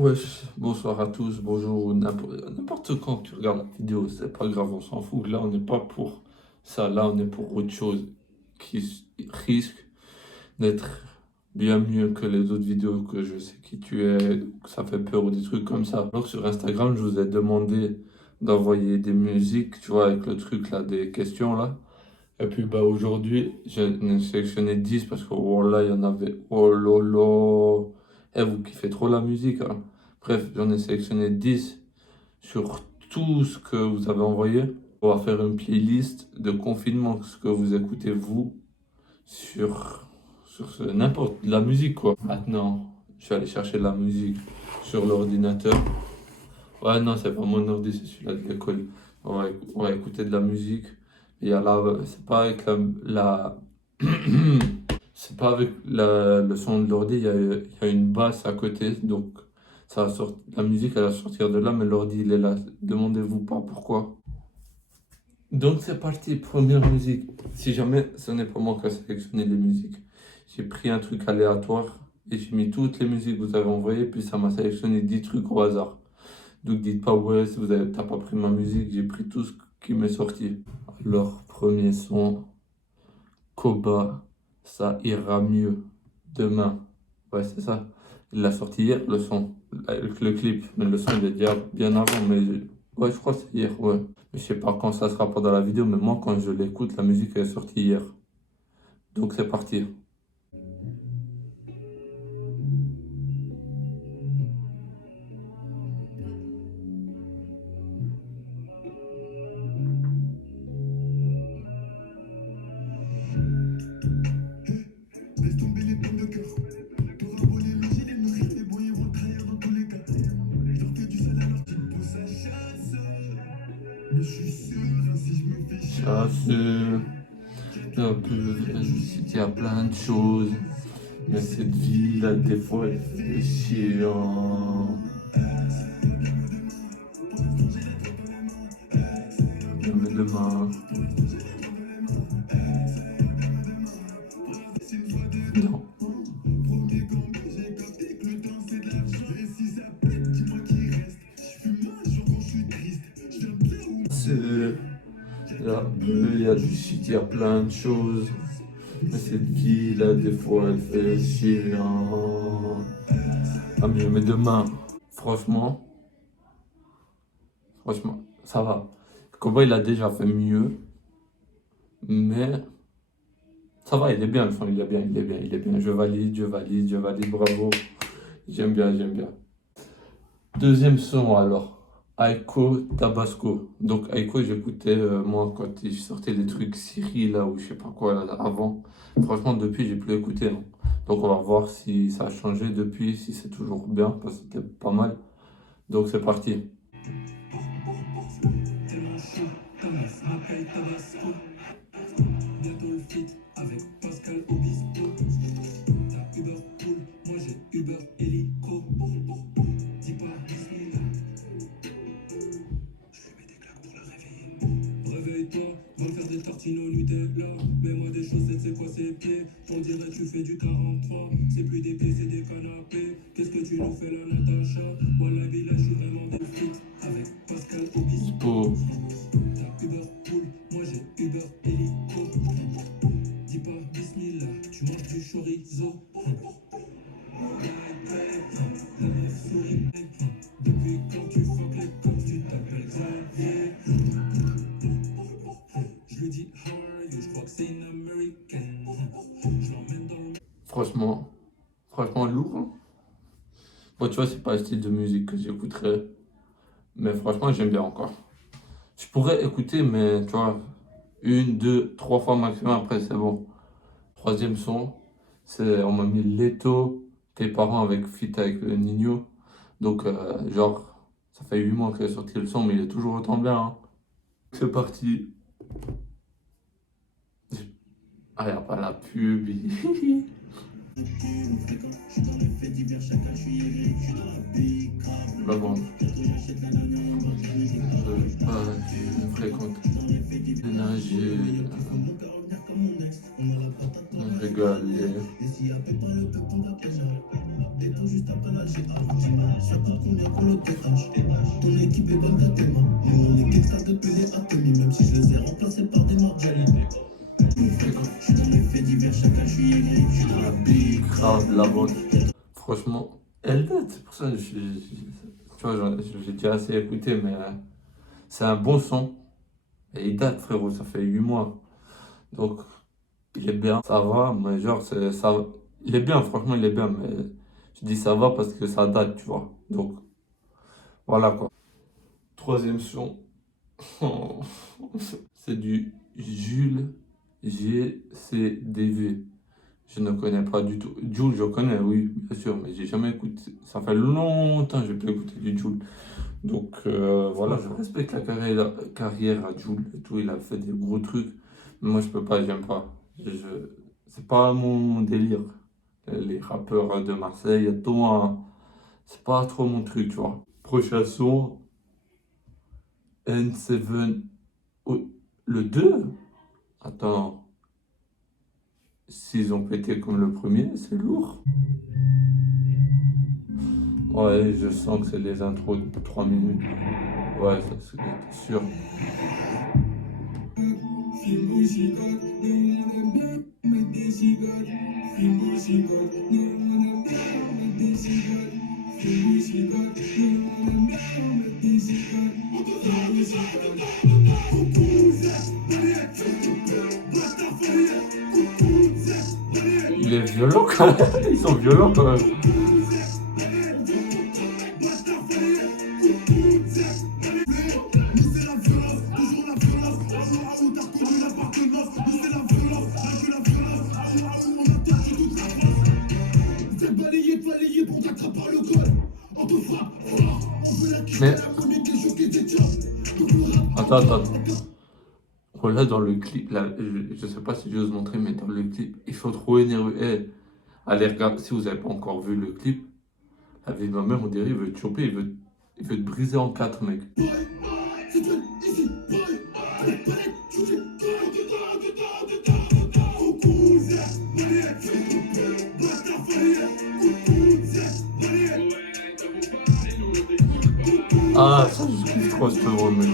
Wesh, bonsoir à tous, bonjour, ou n'importe quand tu regardes la vidéo, c'est pas grave, on s'en fout. Là, on n'est pas pour ça, là, on est pour autre chose risque d'être bien mieux que les autres vidéos que je sais qui tu es, que ça fait peur ou des trucs comme ça. Alors, sur Instagram, je vous ai demandé d'envoyer des musiques, tu vois, avec le truc là, des questions là. Et puis, bah, aujourd'hui, j'en ai sélectionné 10 parce que, oh là, il y en avait, oh là là. Eh, vous kiffez trop la musique, hein. Bref, j'en ai sélectionné 10 sur tout ce que vous avez envoyé. On va faire une playlist de confinement, ce que vous écoutez vous sur n'importe la musique quoi. Maintenant, je suis allé chercher de la musique sur l'ordinateur. Ouais, non, c'est pas mon ordi, c'est celui-là de l'école. On va écouter de la musique. Il y a là, c'est pas avec c'est pas avec le son de l'ordi, il y a une basse à côté, donc la musique elle va sortir de là, mais l'ordi il est là. Demandez-vous pas pourquoi. Donc c'est parti, première musique. Si jamais ce n'est pas moi qui ai sélectionné les musiques, j'ai pris un truc aléatoire et j'ai mis toutes les musiques que vous avez envoyées, puis ça m'a sélectionné 10 trucs au hasard. Donc dites pas ouais, si t'as pas pris ma musique, j'ai pris tout ce qui m'est sorti. Alors, premier son. Koba, ça ira mieux demain. Ouais, c'est ça. Il l'a sorti hier, le son, avec le clip. Mais le son, il est déjà bien avant. Mais ouais, je crois que c'est hier, ouais. Mais je sais pas quand ça sera pendant la vidéo, mais moi, quand je l'écoute, la musique elle est sortie hier. Donc c'est parti. Chasse, un peu, il y a plein de choses. Mais cette vie là, des fois, elle fait chiant. Mais demain. Non. Il y a du shit, il y a plein de choses. Mais cette vie là, des fois, elle fait chiant. Ah, mais demain, franchement, ça va. Koba, il a déjà fait mieux. Mais ça va, il est bien, le son, il est bien, il est bien, il est bien. Je valide, je valide, je valide, bravo. J'aime bien, j'aime bien. Deuxième son alors. Aiko Tabasco. Donc Aiko, j'écoutais moi quand il sortait des trucs Siri là ou je sais pas quoi là, avant. Franchement, depuis, j'ai plus écouté, hein. Donc on va voir si ça a changé depuis, si c'est toujours bien, parce que c'était pas mal. Donc c'est parti. Réveille-toi, va faire des tartines au Nutella. Mets-moi des chaussettes, c'est quoi ces pieds? On dirait que tu fais du 43. C'est plus des pieds, c'est des canapés. Qu'est-ce que tu nous fais là, Natacha? Moi, la vie, là, je suis vraiment des frites. Avec Pascal Obispo. T'as Uber Pool, moi j'ai Uber Hélico. Dis pas Bismillah, tu manges du chorizo. Depuis quand tu fuck les cops, tu t'appelles Xavier. Je lui dis how are you, je crois que c'est une américaine. Je l'emmène dans le... Franchement lourd, hein. Bon, tu vois, c'est pas le style de musique que j'écouterais. Mais franchement, j'aime bien encore. Je pourrais écouter, mais tu vois, une, deux, trois fois maximum, après c'est bon. Troisième son, on m'a mis Leto, tes parents avec feat avec le Nino. Donc, genre, ça fait 8 mois qu'il est sorti le son, mais il est toujours autant bien, hein. C'est parti. Ah, y a pas la pub. La bande. Tu fréquentes. Ménager. Je rigole. Ton équipe est bonne qu'à tes mains. Nous on est gangsta depuis les Atemi, même si je les ai remplacés par des Marjali. Je suis dans les faits divers, chacun je suis aigri. Je suis dans la big Grave, la bonne. Franchement, elle date, c'est pour ça que tu vois, j'ai déjà assez écouté, mais c'est un bon son. Et il date, frérot, ça fait 8 mois. Donc, il est bien, ça va, mais genre, ça, il est bien, franchement, il est bien, mais je dis ça va parce que ça date, tu vois. Donc, voilà quoi. Troisième son, c'est du Jules GCDV. Je ne connais pas du tout. Jules, je connais, oui, bien sûr, mais j'ai jamais écouté. Ça fait longtemps que j'ai pas écouté du Jules. Donc voilà, je respecte la carrière à Jules et tout. Il a fait des gros trucs. Mais moi, je peux pas, j'aime pas. C'est pas mon délire. Les rappeurs de Marseille, toi, c'est pas trop mon truc, tu vois. Prochain son, N7. Oh, le 2. Attends. S'ils ont pété comme le premier, c'est lourd. Ouais, je sens que c'est les intros de 3 minutes. Ouais, ça c'est sûr. Il est violent quand même. Ils sont violents quand même. Mais attends. Oh, là, dans le clip, là, je sais pas si j'ose montrer, mais dans le clip, ils sont trop énervés. Eh, allez, regarde, si vous n'avez pas encore vu le clip, la vie de ma mère, on dirait, il veut te choper, il veut te briser en quatre, mec. Ah, ça, je kiffe trop ce moment, mec.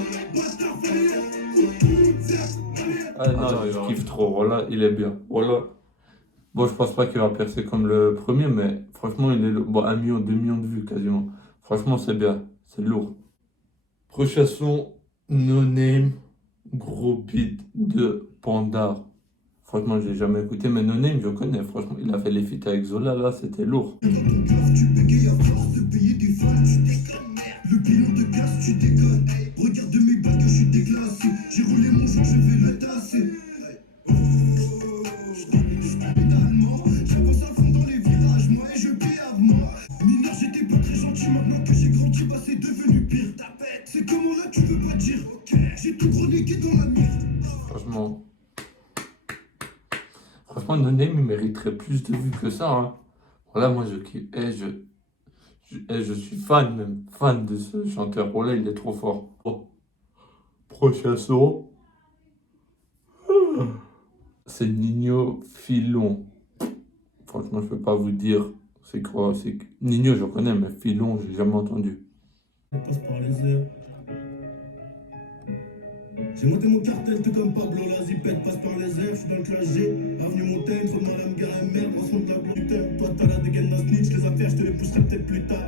Ah non, je kiffe trop. Voilà, il est bien. Voilà. Bon, je pense pas qu'il va percer comme le premier, mais franchement, il est bon, 1 million, 2 millions de vues quasiment. Franchement, c'est bien. C'est lourd. Prochain son, No Name, gros beat de Panda. Franchement, j'ai jamais écouté, mais No Name, je connais. Franchement, il a fait les feats avec Zola, là, c'était lourd. Le bilan de glace, tu déconnes. Regarde de mes balles que je suis déglacé. J'ai roulé mon jour, je vais le tasser. J'avance à fond dans les virages, moi et je paie à moi. Mineur, j'étais pas très gentil, maintenant que j'ai grandi, bah c'est devenu pire. C'est comment là, tu veux pas dire. J'ai tout chroniqué dans la mire. Franchement, No Name, il mériterait plus de vues que ça. Hein. Voilà, moi, je kiffe. Je suis fan, même. Fan de ce chanteur. Voilà, il est trop fort. Oh. Prochain son. C'est Nino Filon. Franchement, je peux pas vous dire c'est quoi. Nino, je connais, mais Filon, j'ai jamais entendu. On passe par les airs. J'ai monté mon cartel tout comme Pablo, la zipette passe par les airs, je suis dans le classe G, avenue Montaigne, trop de madame guerre et merde, brassement de la gluten. Toi t'as la dégaine d'un snitch, les affaires je te les pousserai peut-être plus tard.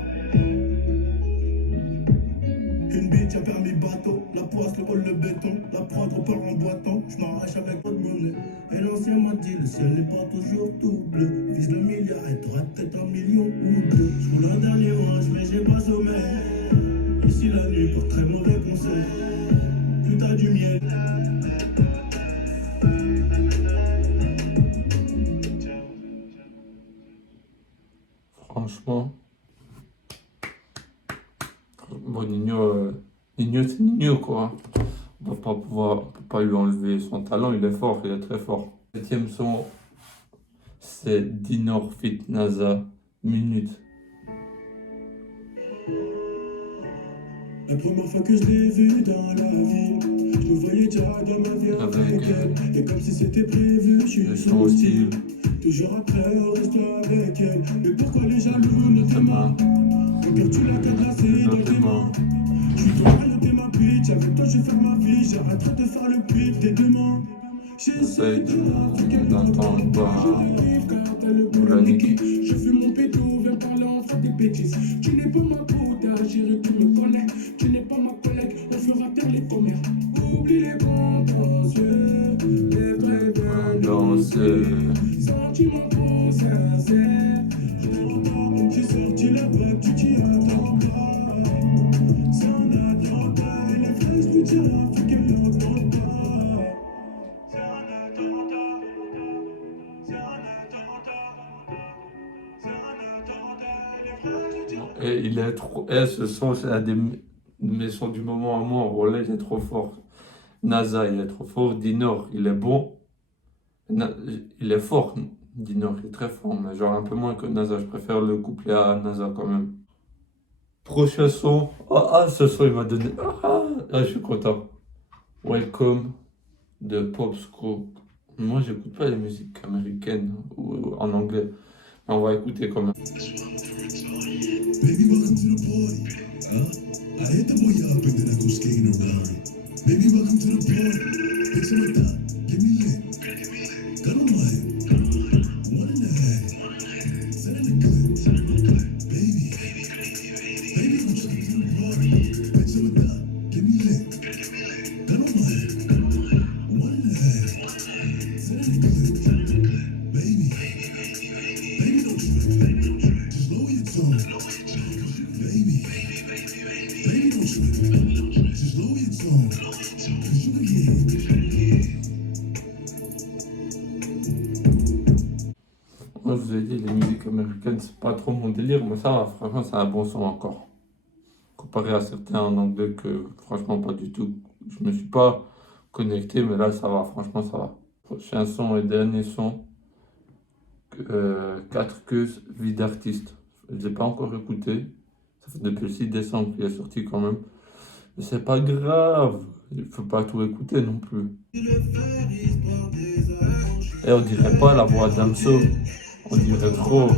Une bitch a permis bateau, la poisse, le hall, le béton, la prod repart en boitant, je m'arrache avec pas de monnaie. Et l'ancien m'a dit, le ciel n'est pas toujours tout bleu, vise le milliard et t'auras peut-être 1 million ou 2. Je roule un dernier rush mais j'ai pas sommeil, ici la nuit pour très mauvais conseil, plus t'as du miel. Franchement, bon, Nino c'est Nino quoi. On peut pas lui enlever son talent, il est fort, il est très fort. Septième son, c'est Dinor Fit NASA, Minute. La première fois que je l'ai vu dans la ville, me voyais déjà dans ma vie avec elle. Et comme si c'était prévu, je suis son hostile. Toujours après, on reste avec elle. Mais pourquoi les jaloux notamment? Regarde, tu l'as cadenassé dans tes mains. Je suis toi, t'es ma bitch. Avec toi, je vais faire ma vie. J'arrêterai de faire le pute des demandes. J'essaye d'entendre pas pour la niquer. Je fume mon péto, viens parler enfin des bêtises. Tu n'es pas ma pote, chérie, tu me connais. Tu n'es pas ma collègue, on fera taire les premières. Oublie les bons danseux, les vrais belles danseux. Sentiments trop sincères. J'ai sorti la boîte, tu t'y attends pas. C'est un attentat, et les fraises du diable, faut qu'elle n'entende pas. Et il est trop. Et ce son, c'est un des mes sons du moment à moi. En relais, il est trop fort. NASA, il est trop fort. Dinor, il est bon. Il est fort. Dinor, il est très fort. Mais genre un peu moins que NASA. Je préfère le couplet à NASA quand même. Prochain son. Ce son, il m'a donné. Je suis content. Welcome de Popsco. Moi, j'écoute pas les musiques américaines ou en anglais. Mais on va écouter quand même. Baby, welcome to the party. I hit the boy up and then I go skating around. Baby, welcome to the party. Picture like that, get me lit. Gun on my head, 1.5. Set in the good. Baby, welcome to the party. Picture like that, get me lit. Gun on my head, 1.5. Set in the good. Baby, don't trip. Just lower your tone. Baby, don't trip. Just lower your tone. Cause you can get. Moi, je vous ai dit, les musiques américaines, c'est pas trop mon délire, mais ça va, franchement, c'est un bon son encore. Comparé à certains en anglais que, franchement, pas du tout. Je me suis pas connecté, mais là, ça va, franchement, ça va. Prochain son et dernier son, 4 queues, vie d'artiste. Je ne l'ai pas encore écouté. Ça fait depuis le 6 décembre qu'il est sorti quand même. Mais c'est pas grave. Il faut pas tout écouter non plus. Et on dirait pas la voix d'Amso. On dirait trop.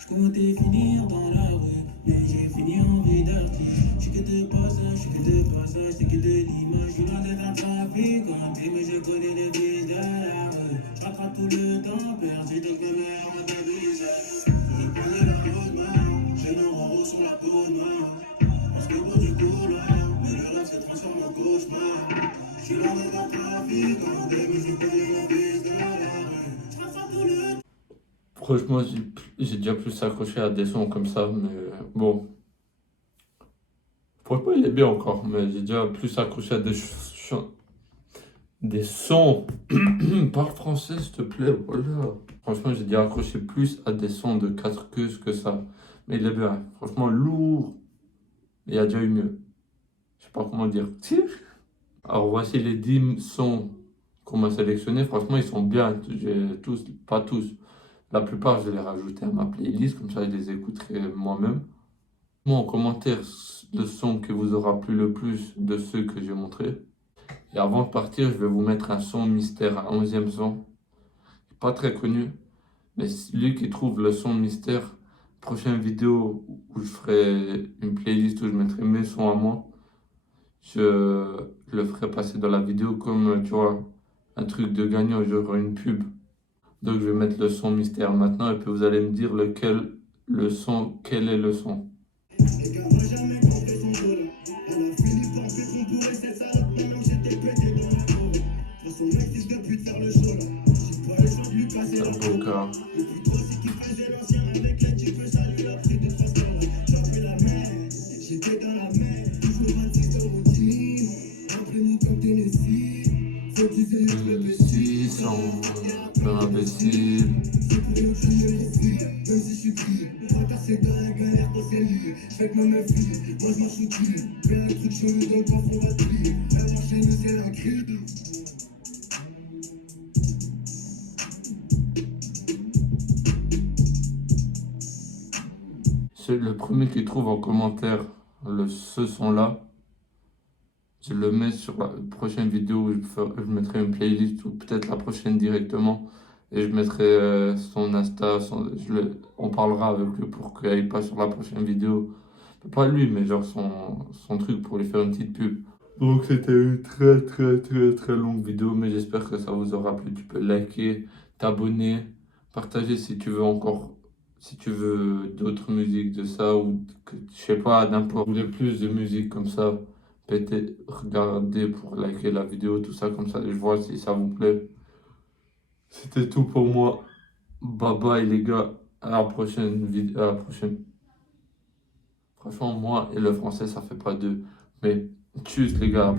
Je comptais finir dans la rue, mais j'ai fini en vie d'artiste. Je suis que de passage, c'est que de l'image. Je suis loin d'être un trafiquant, mais je connais les vies de la rue. Je rattrape tout le temps perdu, dès que mes mères ont des visages. Je connais la route noire, j'ai nos roses sur la peau noire. Parce que pour du couloir, mais le rêve se transforme en cauchemar. Je suis loin d'être un trafiquant, mais je connais la vie de la rue. Je rattrape tout le temps. Franchement, j'ai déjà plus accroché à des sons comme ça, mais bon. Franchement, il est bien encore, mais j'ai déjà plus accroché à des sons. Parle français, s'il te plaît, voilà. Franchement, j'ai déjà accroché plus à des sons de 4 queues que ça. Mais il est bien, franchement, lourd. Il y a déjà eu mieux. Je sais pas comment dire. Alors, voici les 10 sons qu'on m'a sélectionnés. Franchement, ils sont bien. Tous, pas tous. La plupart, je les ai rajoutés à ma playlist, comme ça je les écouterai moi-même. Moi, en commentaire, le son qui vous aura plu le plus de ceux que j'ai montrés. Et avant de partir, je vais vous mettre un son mystère, un 11e son. Pas très connu, mais celui qui trouve le son mystère, prochaine vidéo où je ferai une playlist où je mettrai mes sons à moi, je le ferai passer dans la vidéo comme, tu vois, un truc de gagnant, j'aurai une pub. Donc je vais mettre le son mystère maintenant et puis vous allez me dire quel est le son. Avocat. J'étais dans la mer, toujours 26 de routine. Après mon temps de possible. C'est le premier qui trouve en commentaire ce son-là. Je le mets sur la prochaine vidéo où je mettrai une playlist ou peut-être la prochaine directement. Et je mettrai son Insta, on parlera avec lui pour qu'il aille pas sur la prochaine vidéo. Pas lui, mais genre son truc pour lui faire une petite pub. Donc c'était une très longue vidéo, mais j'espère que ça vous aura plu. Tu peux liker, t'abonner, partager si tu veux encore, si tu veux d'autres musiques de ça ou je sais pas, n'importe. Vous voulez plus de musique comme ça, peut-être regardez pour liker la vidéo, tout ça comme ça, je vois si ça vous plaît. C'était tout pour moi. Bye bye les gars, à la prochaine vidéo, à la prochaine. Franchement, moi et le français, ça fait pas deux. Mais tchuss les gars.